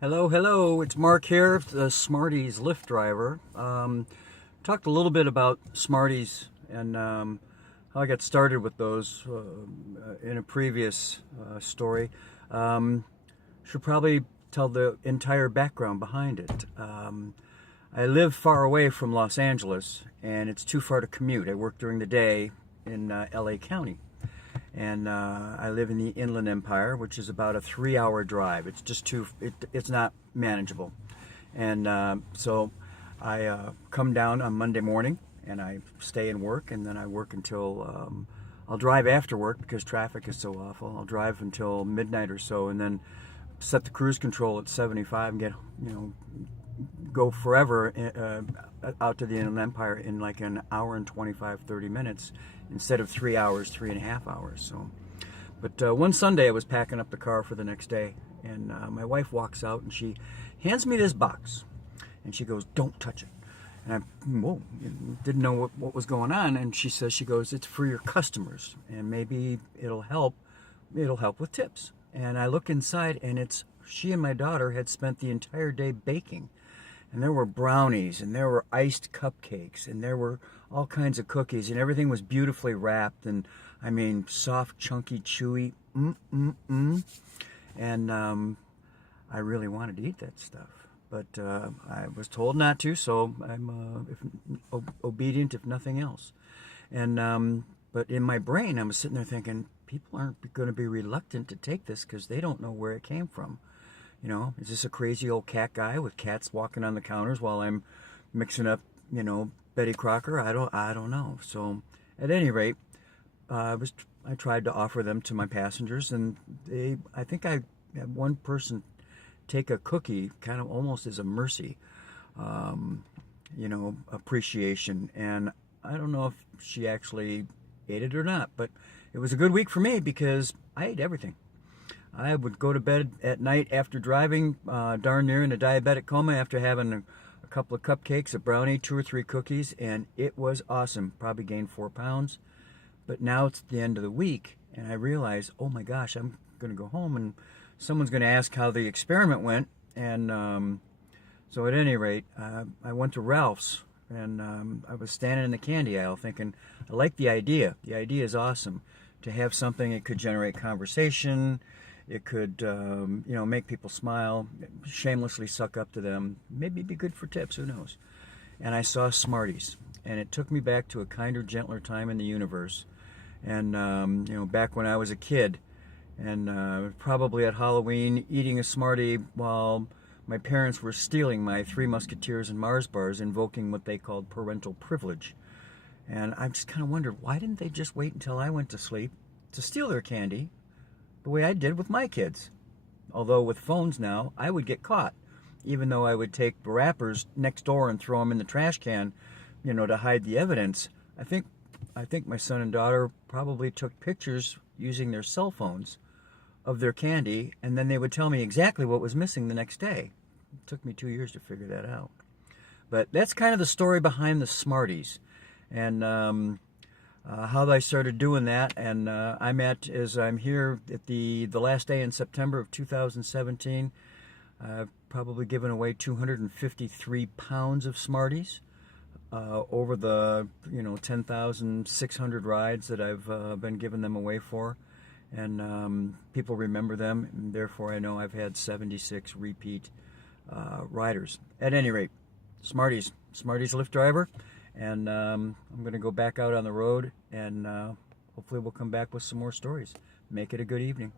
Hello, hello. It's Mark here, the Smarties Lyft driver. Talked a little bit about Smarties and how I got started with those in a previous story. Should probably tell the entire background behind it. I live far away from Los Angeles, and it's too far to commute. I work during the day in LA County. And I live in the Inland Empire, which is about a 3-hour drive. It's just it's not manageable. And so I come down on Monday morning and I stay and work, and then I work until, I'll drive after work because traffic is so awful. I'll drive until midnight or so, and then set the cruise control at 75 and go forever out to the Inland Empire in like an hour and 25, 30 minutes instead of 3 hours, 3.5 hours. So, but one Sunday I was packing up the car for the next day, and my wife walks out and she hands me this box, and she goes, "Don't touch it." And whoa, didn't know what was going on. And she goes, "It's for your customers, and maybe it'll help with tips." And I look inside, and she and my daughter had spent the entire day baking. And there were brownies, and there were iced cupcakes, and there were all kinds of cookies, and everything was beautifully wrapped, and I mean, soft, chunky, chewy, And I really wanted to eat that stuff, but I was told not to, so I'm obedient if nothing else. And but in my brain, I was sitting there thinking, people aren't going to be reluctant to take this because they don't know where it came from. You know, is this a crazy old cat guy with cats walking on the counters while I'm mixing up, Betty Crocker? I don't know. So, at any rate, I tried to offer them to my passengers, and I think I had one person take a cookie, kind of almost as a mercy, appreciation. And I don't know if she actually ate it or not, but it was a good week for me because I ate everything. I would go to bed at night after driving, darn near in a diabetic coma after having a couple of cupcakes, a brownie, 2 or 3 cookies, and it was awesome. Probably gained 4 pounds. But now it's the end of the week, and I realize, oh my gosh, I'm going to go home, and someone's going to ask how the experiment went. And so at any rate, I went to Ralph's, and I was standing in the candy aisle thinking, I like the idea. The idea is awesome. To have something that could generate conversation. It could, make people smile, shamelessly suck up to them. Maybe be good for tips, who knows? And I saw Smarties, and it took me back to a kinder, gentler time in the universe. And, back when I was a kid, and probably at Halloween, eating a Smartie while my parents were stealing my 3 Musketeers and Mars bars, invoking what they called parental privilege. And I just kind of wondered, why didn't they just wait until I went to sleep to steal their candy the way I did with my kids? Although with phones now, I would get caught, even though I would take the wrappers next door and throw them in the trash can, to hide the evidence. I think my son and daughter probably took pictures using their cell phones of their candy, and then they would tell me exactly what was missing the next day. It took me 2 years to figure that out. But that's kind of the story behind the Smarties. And how I started doing that, and I'm here at the last day in September of 2017. I've probably given away 253 pounds of Smarties over the 10,600 rides that I've been giving them away for, and people remember them, and therefore I know I've had 76 repeat riders. At any rate, Smarties Lyft driver. And I'm going to go back out on the road, and hopefully we'll come back with some more stories. Make it a good evening.